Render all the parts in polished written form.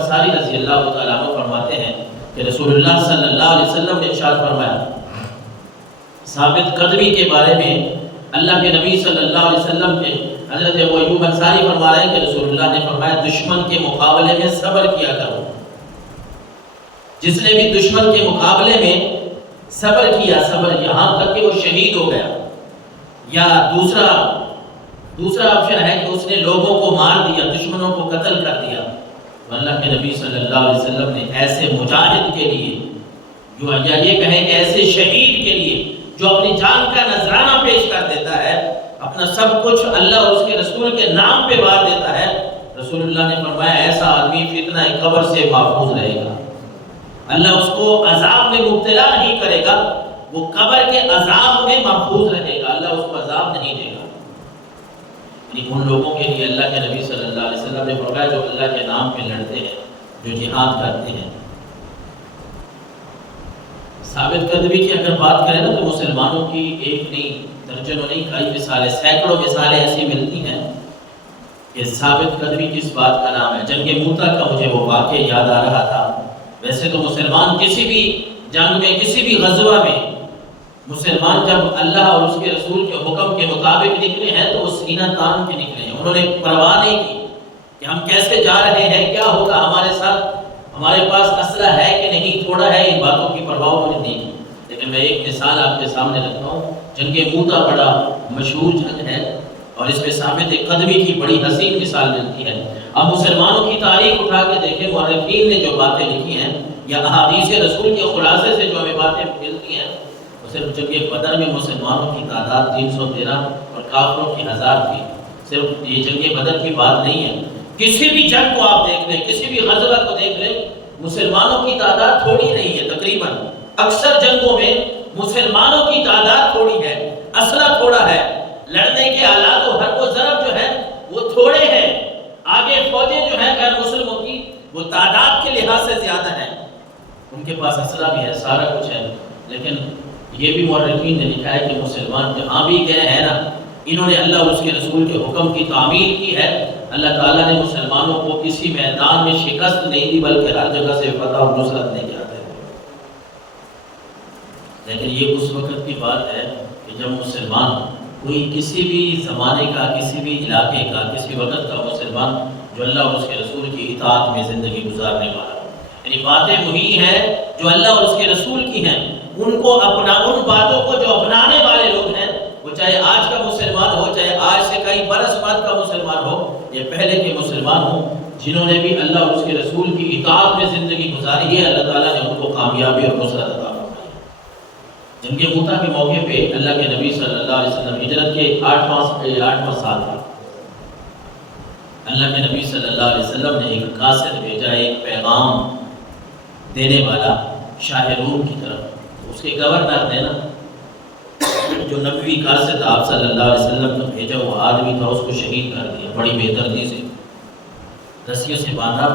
انصاری رضی اللہ تعالیٰ عنہ فرماتے ہیں کہ رسول اللہ صلی اللہ علیہ وسلم نے ارشاد فرمایا ثابت قدمی کے بارے میں، اللہ کے نبی صلی اللہ علیہ وسلم کے حضرت ابو ایوب انصاری فرما رہے ہیں کہ رسول اللہ نے فرمایا دشمن کے مقابلے میں صبر کیا کرو۔ جس نے بھی دشمن کے مقابلے میں صبر کیا، صبر یہاں تک کہ وہ شہید ہو گیا، یا دوسرا آپشن ہے کہ اس نے لوگوں کو مار دیا، دشمنوں کو قتل کر دیا، تو اللہ کے نبی صلی اللہ علیہ وسلم نے ایسے مجاہد کے لیے، جو یا یہ کہیں کہ ایسے شہید کے لیے جو اپنی جان کا نذرانہ پیش کر دیتا ہے، اپنا سب کچھ اللہ اور اس کے رسول کے نام پہ وار دیتا ہے، رسول اللہ نے فرمایا ایسا آدمی فتنہ قبر سے محفوظ رہے گا۔ اللہ اس کو عذاب میں مبتلا نہیں کرے گا، وہ قبر کے عذاب میں محفوظ رہے گا، اللہ اس کو عذاب نہیں دے گا۔ یعنی ان لوگوں کے لیے اللہ کے نبی صلی اللہ علیہ وسلم نے فرمایا جو اللہ کے نام پہ لڑتے ہیں، جو جہاد کرتے ہیں۔ ثابت قدمی کی اگر بات کریں نا تو مسلمانوں کی ایک نہیں درجنوں نہیں کئی مثالیں، سینکڑوں مثالیں ایسی ملتی ہیں کہ ثابت قدمی کس بات کا نام ہے۔ جنگ موتا کا مجھے وہ واقعہ یاد آ رہا تھا۔ ویسے تو مسلمان کسی بھی جنگ میں، کسی بھی غزوہ میں، مسلمان جب اللہ اور اس کے رسول کے حکم کے مطابق نکلے ہیں تو وہ سینہ تان کے نکلے ہیں، انہوں نے پرواہ نہیں کی کہ ہم کیسے جا رہے ہیں، کیا ہوگا ہمارے ساتھ، ہمارے پاس اسلحہ ہے کہ نہیں، تھوڑا ہے، ان باتوں کی پرواہ انہوں نے نہیں کی۔ لیکن میں ایک مثال آپ کے سامنے رکھتا ہوں۔ جنگ موتا بڑا مشہور جنگ ہے اور اس میں ثابت قدمی کی بڑی حسین مثال ملتی ہے۔ اب مسلمانوں کی تاریخ اٹھا کے دیکھیں، مورخین نے جو باتیں لکھی ہیں یا احادیث رسول کے خلاصے سے جو ہمیں باتیں ملتی ہیں، صرف جنگ بدر میں مسلمانوں کی تعداد 313 اور کافروں کی 1000 تھی۔ صرف یہ جنگ بدر کی بات نہیں ہے، کسی بھی جنگ کو آپ دیکھ لیں، کسی بھی غزوہ کو دیکھ لیں، مسلمانوں کی تعداد تھوڑی نہیں ہے۔ تقریباً اکثر جنگوں میں مسلمانوں کی تعداد تھوڑی ہے، اسلحہ تھوڑا ہے، لڑنے کے آلات و حرب و ضرب جو ہے وہ تھوڑے ہیں، آگے فوجیں جو ہیں غیر مسلموں کی وہ تعداد کے لحاظ سے زیادہ ہیں، ان کے پاس اسلحہ بھی ہے، سارا کچھ ہے۔ لیکن یہ بھی مورخین نے لکھا ہے کہ مسلمان جہاں بھی گئے ہیں نا، انہوں نے اللہ اور اس کے رسول کے حکم کی تعمیل کی ہے۔ اللہ تعالیٰ نے مسلمانوں کو کسی میدان میں شکست نہیں دی، بلکہ ہر جگہ سے فتح اور نصرت لے کے آتے ہیں۔ لیکن یہ اس وقت کی بات ہے کہ جب مسلمان کوئی کسی بھی زمانے کا، کسی بھی علاقے کا، کسی وقت کا مسلمان جو اللہ اور اس کے رسول کی اطاعت میں زندگی گزارنے والا، یعنی باتیں وہی ہیں جو اللہ اور اس کے رسول کی ہیں، ان کو اپنا، ان باتوں کو جو اپنانے والے لوگ ہیں، وہ چاہے آج کا مسلمان ہو، چاہے آج سے کئی برس بعد کا مسلمان ہو، یا پہلے کے مسلمان ہوں، جنہوں نے بھی اللہ اور اس کے رسول کی اطاعت میں زندگی گزاری ہے، اللہ تعالیٰ نے ان کو کامیابی اور نصرت عطا فرمائی۔ جنگ موتا کے موقع پہ اللہ کے نبی صلی اللہ علیہ وسلم ہجرت کے 8واں سال تھا۔ اللہ کے نبی صلی اللہ علیہ وسلم نے ایک قاصد بھیجا، ایک پیغام دینے والا شاہ روم کی طرف۔ اس کے گورنر نے نا جو نبوی قاصد آپ صلی اللہ علیہ وسلم نے بھیجا وہ آدمی تھا، اس کو شہید کر دیا بڑی بے دردی سے، رسیوں سے باندھا۔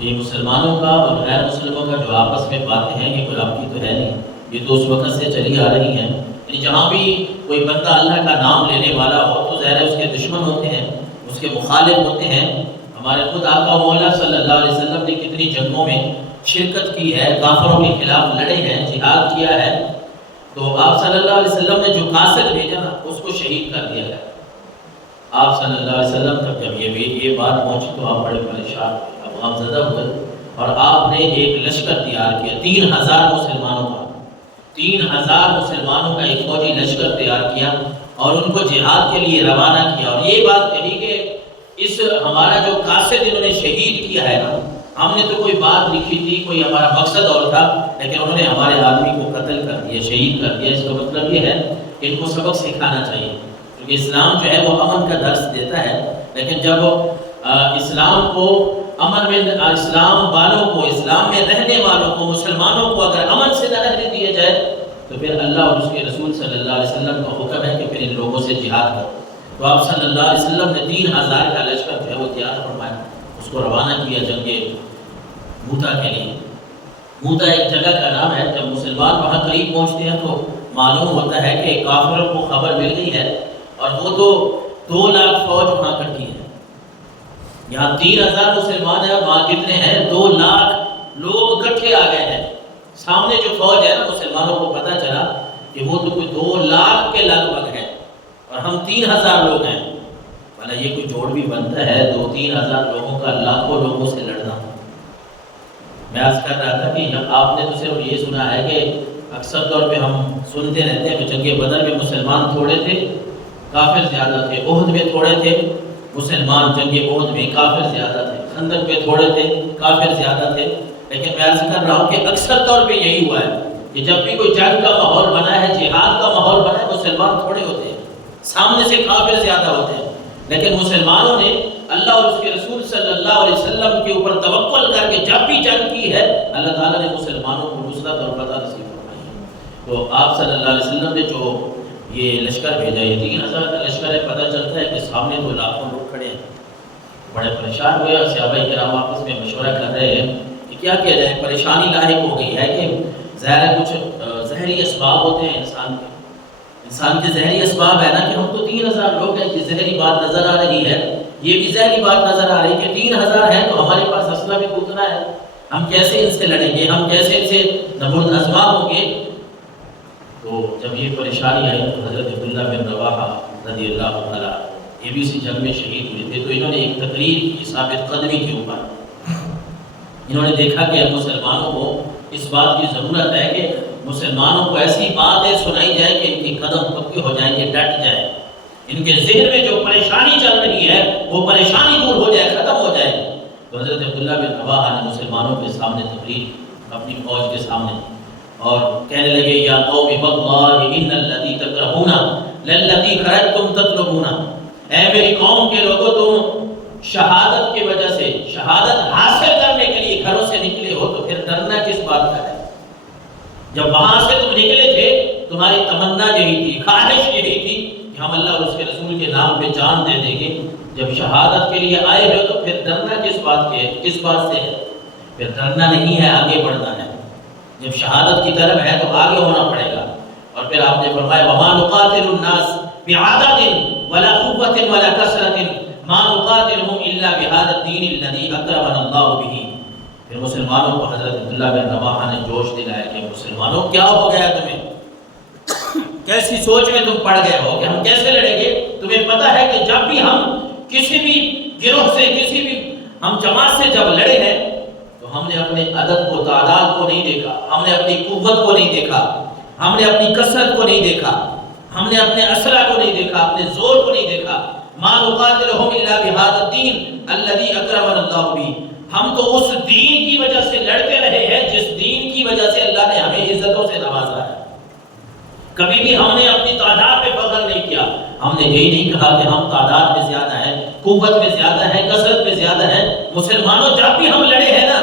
یہ مسلمانوں کا اور غیر مسلموں کا جو آپس میں باتیں ہیں یہ کوئی آپ کی تو ہے نہیں، یہ تو اس وقت سے چلی آ رہی ہیں۔ یعنی جہاں بھی کوئی بندہ اللہ کا نام لینے والا ہو تو ظاہر ہے اس کے دشمن ہوتے ہیں، اس کے مخالف ہوتے ہیں۔ ہمارے خود آقا مولا صلی اللہ علیہ وسلم نے کتنی جنگوں میں شرکت کی ہے، کافروں کے خلاف لڑے ہیں، جہاد کیا ہے، تو آپ صلی اللہ علیہ وسلم نے جو قاصد بھیجا نا اس کو شہید کر دیا گیا۔ آپ صلی اللہ علیہ وسلم تک جب یہ بات پہنچی تو آپ بڑے پریشان ہوئے، اب آپ زدہ ہوئے، اور آپ نے ایک لشکر تیار کیا 3000 مسلمانوں کا، 3000 مسلمانوں کا ایک فوجی لشکر تیار کیا اور ان کو جہاد کے لیے روانہ کیا، اور یہ بات کہی کہ اس ہمارا جو قاصد انہوں نے شہید کیا ہے نا، ہم نے تو کوئی بات لکھی تھی، کوئی ہمارا مقصد اور تھا، لیکن انہوں نے ہمارے آدمی کو قتل کر دیا، شہید کر دیا۔ اس کا مطلب یہ ہے کہ ان کو سبق سکھانا چاہیے، کیونکہ اسلام جو ہے وہ امن کا درس دیتا ہے، لیکن جب اسلام کو امن میں، اسلام والوں کو، اسلام میں رہنے والوں کو، مسلمانوں کو اگر امن سے نہ رہنے دیا جائے تو پھر اللہ اور اس کے رسول صلی اللہ علیہ وسلم کا حکم ہے کہ پھر ان لوگوں سے جہاد کرو۔ تو آپ صلی اللہ علیہ وسلم نے 3000 کا لشکر جو ہے وہ تیار فرمایا، اس کو روانہ کیا جنگ موتا کے لیے۔ موتا ایک جگہ کا نام ہے، جب مسلمان وہاں قریب پہنچتے ہیں تو معلوم ہوتا ہے کہ کافروں کو خبر مل گئی ہے، اور وہ تو 2 لاکھ فوج وہاں اکٹھی ہے۔ یہاں 3000 مسلمان ہیں، وہاں کتنے ہیں؟ 2 لاکھ لوگ اکٹھے آ گئے ہیں۔ سامنے جو فوج ہے نا، مسلمانوں کو پتہ چلا کہ وہ تو کوئی 2 لاکھ کے لگ بھگ ہے اور ہم 3000 لوگ ہیں۔ بھلا یہ کوئی جوڑ بھی بنتا ہے 2-3 ہزار لوگوں کا لاکھوں لوگوں سے لڑنا؟ میں عرض کر رہا تھا کہ آپ نے تو صرف یہ سنا ہے کہ اکثر طور پہ ہم سنتے رہتے ہیں کہ جنگ بدر میں مسلمان تھوڑے تھے، کافر زیادہ تھے، احد میں تھوڑے تھے مسلمان، جنگ احد میں کافر زیادہ تھے، خندق میں تھوڑے تھے، کافر زیادہ تھے۔ لیکن میں عرض کر رہا ہوں کہ اکثر طور پہ یہی ہوا ہے کہ جب بھی کوئی جنگ کا ماحول بنا ہے، جہاد کا ماحول بنا ہے، مسلمان تھوڑے ہوتے ہیں، سامنے سے کافر زیادہ ہوتے ہیں۔ لیکن مسلمانوں نے اللہ اور اس کے رسول صلی اللہ علیہ وسلم کے اوپر توکل کر کے جب بھی جنگ کی ہے، اللہ تعالیٰ نے مسلمانوں کو نصرت اور فتح نصیب فرمائی ہے۔ تو آپ صلی اللہ علیہ وسلم نے جو یہ لشکر بھیجا، یہ 3000 کا لشکر ہے، پتہ چلتا ہے کہ سامنے تو لاکھوں لوگ کھڑے ہیں۔ بڑے پریشان ہوئے اور صحابہ کرام آپس میں مشورہ کر رہے ہیں کہ کیا کیا جائے۔ پریشانی لاحق ہو گئی ہے کہ ظاہر کچھ ظاہری اسباب ہوتے ہیں انسان کے ظاہری اسباب ہے نا کہ ہم تو 3000 لوگ ہیں، یہ ظاہری بات نظر آ رہی ہے، یہ بھی ظاہری بات نظر آ رہی ہے کہ 3000 ہیں تو ہمارے پاس اسلحہ بھی اتنا ہے، ہم کیسے ان سے لڑیں گے، ہم کیسے ان سے نبرد ازما ہوں گے۔ تو جب یہ پریشانی آئی تو حضرت عبداللہ بن رواحہ رضی اللہ عنہ یہ بھی اسی جنگ میں شہید ہوئے تھے، تو انہوں نے ایک تقریر کی ثابت قدمی کے اوپر۔ انہوں نے دیکھا کہ مسلمانوں کو اس بات کی ضرورت ہے کہ مسلمانوں کو ایسی باتیں سنائی جائیں کہ ان کے قدم پکے ہو جائیں، یہ ڈٹ جائیں، ان کے ذہن میں جو پریشانی چل رہی ہے وہ پریشانی دور ہو جائے، ختم ہو جائے۔ تو حضرت عبداللہ بن رواحہ نے مسلمانوں کے سامنے تقریر اپنی فوج کے سامنے اور کہنے لگے، یا قوم واللہ ان الذی تکرہون للذی خرجتم تطلبون، اے میری قوم کے لوگوں، تم شہادت کی وجہ سے شہادت حاصل کرنے کے لیے گھروں سے نکلے ہو تو پھر ڈرنا کس بات کا ہے؟ جب وہاں سے تم نکلے تھے تمہاری تمنا یہی تھی، خواہش یہی تھی کہ ہم اللہ اور اس کے رسول کے نام پہ جان دے دیں گے۔ جب شہادت کے لیے آئے ہو تو پھر ڈرنا کس بات سے ہے؟ پھر ڈرنا نہیں ہے، آگے بڑھنا ہے۔ جب شہادت کی طرف ہے تو آگے ہونا پڑے گا۔ اور پھر آپ نے فرمایا، وَمَا نُقَاتِلُ النَّاسِ بِعَدَدٍ وَلَا قُوَّةٍ وَلَا كَثْرَةٍ مَا نُقَاتِلُهُمْ إِلَّا بِهَذَا الدِّينِ الَّذِي أَكْرَمَنَا اللَّهُ بِهِ۔ پھر مسلمانوں کو حضرت عبداللہ بن رواحہ نے جوش دلایا کہ مسلمانوں کیا ہو گیا تمہیں؟ کیسی سوچ میں تم پڑ گئے ہو کہ ہم کیسے لڑیں گے؟ تمہیں پتہ ہے کہ جب بھی ہم کسی بھی گروہ سے، کسی بھی ہم جماعت سے جب لڑے ہیں تو ہم نے اپنے عدد کو، تعداد کو نہیں دیکھا، ہم نے اپنی قوت کو نہیں دیکھا، ہم نے اپنی کثرت کو نہیں دیکھا، ہم نے اپنے اسلحہ کو نہیں دیکھا، اپنے زور کو نہیں دیکھا۔ ما نقاتلهم الا بهذا الدين الذي اكرمنا الله به، ہم تو اس دین کی وجہ سے لڑتے رہے ہیں جس دین کی وجہ سے اللہ نے ہمیں عزتوں سے نوازا ہے۔ کبھی بھی ہم نے اپنی تعداد پہ فخر نہیں کیا، ہم نے یہی نہیں کہا کہ ہم تعداد میں زیادہ ہیں، قوت میں زیادہ ہیں، کثرت میں زیادہ ہیں۔ مسلمانوں جب بھی ہم لڑے ہیں نا،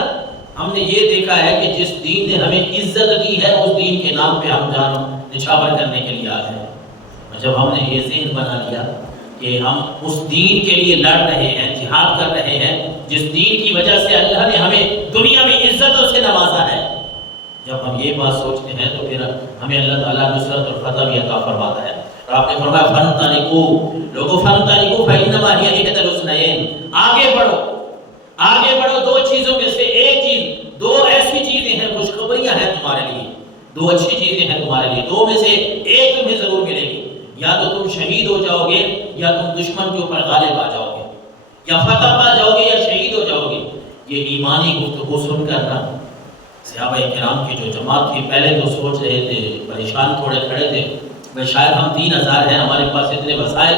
ہم نے یہ دیکھا ہے کہ جس دین نے ہمیں عزت دی ہے اس دین کے نام پہ ہم جان نچھاور کرنے کے لیے آ گئے۔ اور جب ہم نے یہ ذہن بنا لیا کہ ہم اس دین کے لیے لڑ رہے ہیں، جہاد کر رہے ہیں جس دین کی وجہ سے اللہ نے ہمیں دنیا میں عزتوں سے نوازا ہے، جب ہم یہ بات سوچتے ہیں تو پھر ہمیں اللہ تعالیٰ نصرت اور فتح بھی عطا فرماتا ہے۔ اور آپ نے فرمایا فَانْطَلِقُوا، لوگوں فَانْطَلِقُوا فَإِنَّمَا هِيَ إِحْدَى الْحُسْنَيَيْنِ، آگے بڑھو، 2 چیزوں میں سے ایک چیز، 2 ایسی چیزیں ہیں، خوشخبریاں ہیں تمہارے لیے، 2 اچھی چیزیں ہیں تمہارے لیے، 2 میں سے ایک تمہیں ضرور ملے گی، یا تو تم شہید ہو جاؤ گے یا تم دشمن کے اوپر غالب آ جاؤ گے، یا فتح پا جاؤ گے یا شہید ہو جاؤ گے۔ یہ ایمانی گفتگو سن کر نا صحابہ کرام کی جو جماعت تھی پہلے تو سوچ رہے تھے، پریشان تھوڑے کھڑے تھے، شاید ہم 3000 ہیں، ہمارے پاس اتنے وسائل